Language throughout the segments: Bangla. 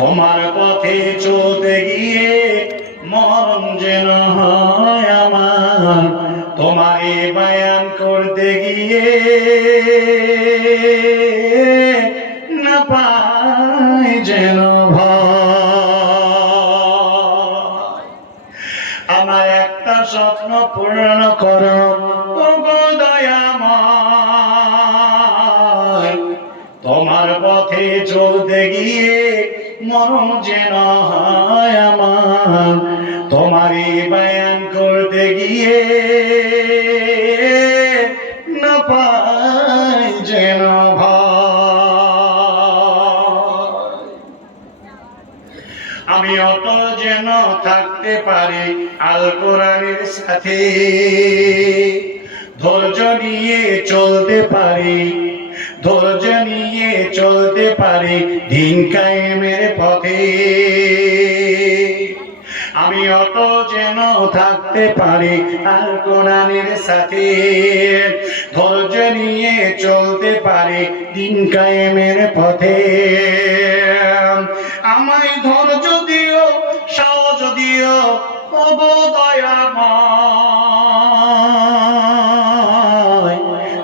তোমার পথে চলতে গিয়ে মরণ যেন হয় আমার, তোমারে বয়ান করতে গিয়ে না পাই যেন ভয়। আমার একটা স্বপ্ন পূরণ করো ওগো দয়াময়, তোমার পথে চলতে গিয়ে মরণ যেন হয় আমার, তোমারই বয়ান করতে গিয়ে না পাই যেন ভয়। আমি অটল যেন থাকতে পারি আল কোরআনের সাথে, ধৈর্য নিয়ে চলতে পারি, ধৈর্য নিয়ে চলতে পারি দিন কায়েমের পথে। আমি অটল যেন থাকতে পারি আল কোরআনের সাথে, ধৈর্য নিয়ে চলতে পারি দিন কায়েমের পথে। আমায় ধৈর্য দিও, সাহস দিও ওগো দয়াময়,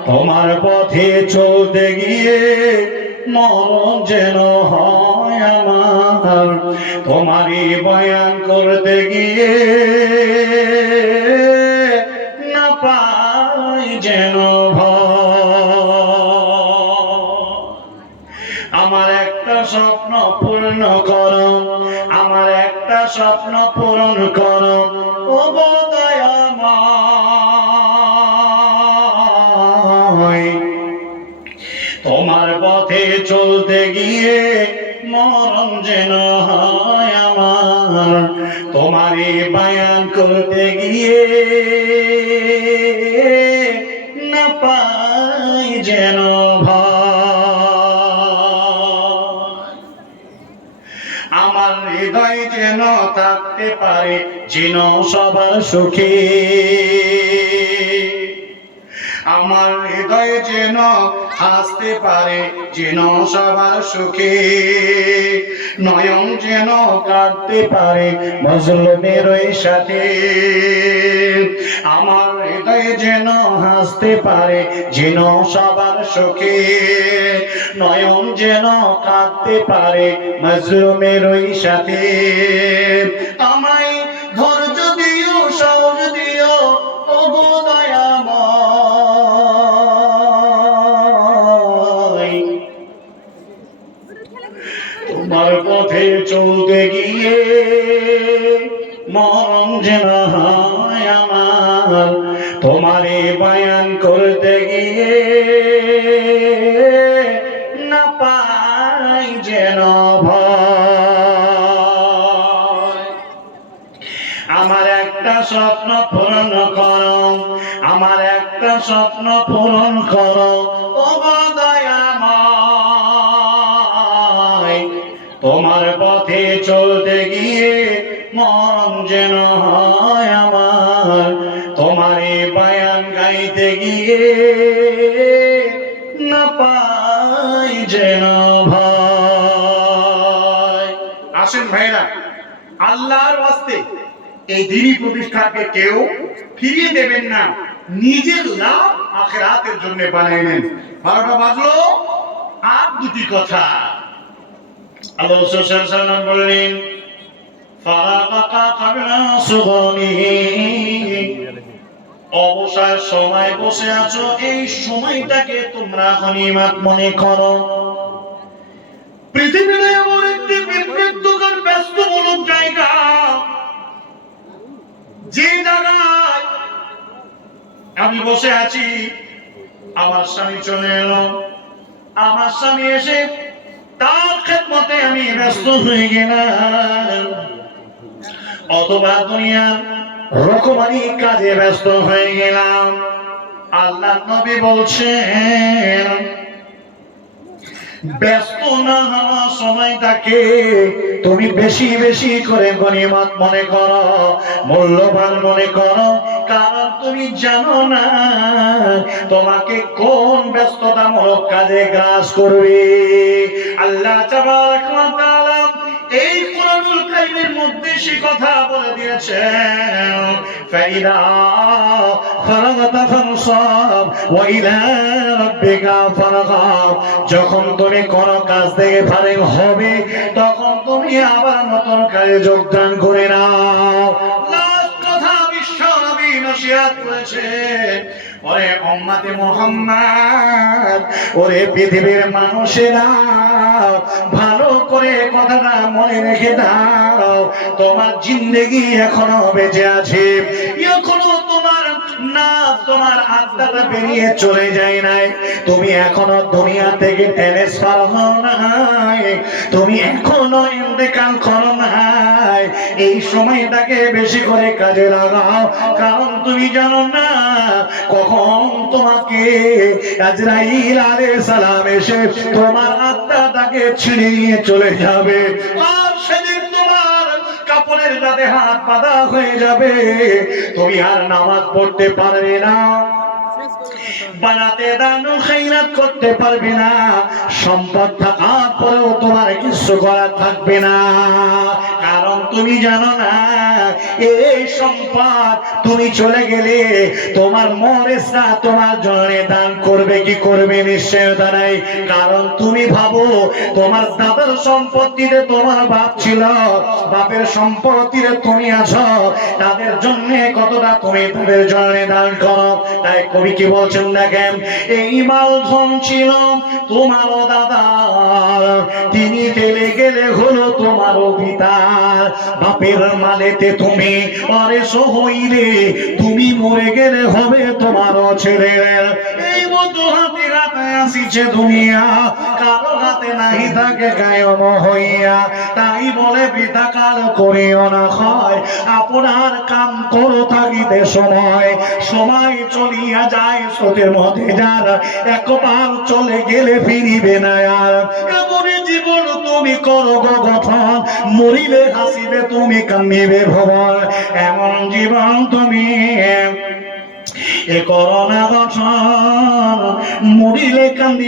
তোমার পথে চলতে গিয়ে মরণ যেন হয় আমার, তোমারই বয়ান করতে গিয়ে না পাই যেন ভয়। আমার একটা স্বপ্ন পূর্ণ করো, আমার একটা স্বপ্ন পূরণ করো ওগো দয়াময়, তোমার পথে চলতে গিয়ে মরণ যেন হয় আমার, তোমারই বয়ান করতে গিয়ে না পাই যেন ভয়। আমার হৃদয় যেন থাকতে পারে যেন সবার সুখে, আমার হৃদয় যেন হাসতে পারে যেন সবার সুখে, নয়ন যেন কাঁদতে পারে মজলুমের ওই সাথে। আমার হৃদয় যেন হাসতে পারে যেন সবার সুখে, নয়ন যেন কাঁদতে পারে মজলুমের ওই সাথে। আমায় ধৈর্য দিও, সাহস দিও ওগো দয়াময়, তোমার পথে চলতে গিয়ে মরণ যেন হয় আমার, তোমারে বয়ান করতে গিয়ে না পাই যেন ভয়। আমার একটা স্বপ্ন পূরণ করো, আমার একটা স্বপ্ন পূরণ করো ওগো দয়াময়, তোমার পথে চলতে গিয়ে মরণ যেন হয় আমার, তোমারে বয়ান গাইতে গিয়ে না পাই যেন ভয়। আসেন ভাইরা, আল্লাহর ওয়াস্তে এই দ্বীনি প্রতিষ্ঠাকে কেউ ফিরিয়ে দেবেন না, নিজের লাভ আখিরাতের জন্য বানাইলেন। 12টা বাজলো, আর দুটি কথা। আল্লাহ রাসূল সাল্লাল্লাহু আলাইহি ওয়াসাল্লাম বললেন, ফারাকাকা কাবলা সুগানিহি, অবসর সময় বসে আছো, এই সময়টাকে তোমরা গনিমত মনে করো। পৃথিবীতে এমন একটি বিভ্রান্তকর ব্যস্তমূলক জায়গা, যে জায়গায় আমি বসে আছি, আমার স্বামী চলে এলো, আমার স্বামী এসে তার খেদমতে আমি ব্যস্ত হয়ে গেলাম, অথবা দুনিয়ার রকমারি কাজে ব্যস্ত হয়ে গেলাম। আল্লাহ নবী বলছেন, ব্যস্ত না হওয়া সময়টাকে তুমি বেশি বেশি করে গনিমত মনে করো, মূল্যবান মনে করো, কারণ তুমি জানো না তোমাকে কোন ব্যস্ততামূলক কাজে গ্রাস করবে। আল্লাহ তাবারক ওয়া তাআলা বাইবেলের মধ্যে সে কথা বলে দিয়েছেন, ফাইদা ফারাগতা ফানসাব ওয়া ইলা রাব্বিকা ফারগাব। যখন তুমি কোন কাজ থেকে ফারিগ হবে তখন তুমি আবার নতুন কাজে যোগদান করে নাও। লাস্ট কথা বিশ্ব নবী নসিহত করেছেন, ওরে উম্মতে মুহাম্মদ, ওরে পৃথিবীর মানুষেরা, ভালো করে কথাটা মনে রেখে দাও। তোমার জিন্দেগি এখনো বেঁচে আছে, এখনো তোমার আত্মাটা বেরিয়ে চলে যায় নাই, তুমি এখনো দুনিয়া থেকে ট্রান্সফার হও নাই, তুমি এখনো ইন্তেকাল করো নাই। এই সময়টাকে বেশি করে কাজে লাগাও, কারণ তুমি জানো না কখন তোমাকে আজরাইল আলাইহিস সালাম এসে তোমার আত্মাটাকে ছিনিয়ে নিয়ে চলে যাবে। আর সেদিন তোমার কাপড়ের যাতে হাত বাঁধা হয়ে যাবে, তুমি আর নামাজ পড়তে পারবে না, বানাতে দানো খায়রাত করতে পারবে না, সম্পদ থাকার পরেও তোমার কিছু করার থাকবে না। কারণ তুমি জানো না এই সম্পদ তুমি চলে গেলে তোমার মরেসরা তোমার জন্য দান করবে কি করবে নিশ্চয়তা নাই। কারণ তুমি ভাবো তোমার দাদার সম্পত্তিতে তোমার বাপ ছিল, বাপের সম্পত্তিতে তুমি আছো, তাদের জন্য কতটা তুমি তাদের জন্য দান করো। তাই কবি কি বলছেন দেখেন, এই মাল ধন ছিল তোমারও দাদার, তিনি চলে গেলে হলো তোমারও পিতার, বাপের মালেতে তুমি অরেসো হইলে, তুমি মরে গেলে হবে তোমারও ছেলের। এই মতো হাতে হাতে আসিছে দুনিয়া, কারো হাতে নাহি থাকে কায়ম হইয়া। তাই বলে বৃথা কাল করিও না হয়, আপনার কাম করো থাকিতে সময়, সময় চলিয়া যায় স্রোতের মধ্যে যার, একবার চলে গেলে ফিরিবে না আর। এমনই জীবন তুমি করো গো গঠন, মরিলে হাসিবে তুমি কান্দিবে ভবন, এমন জীবন তুমি এ করো না গঠন, মরিলে কান্দিবে।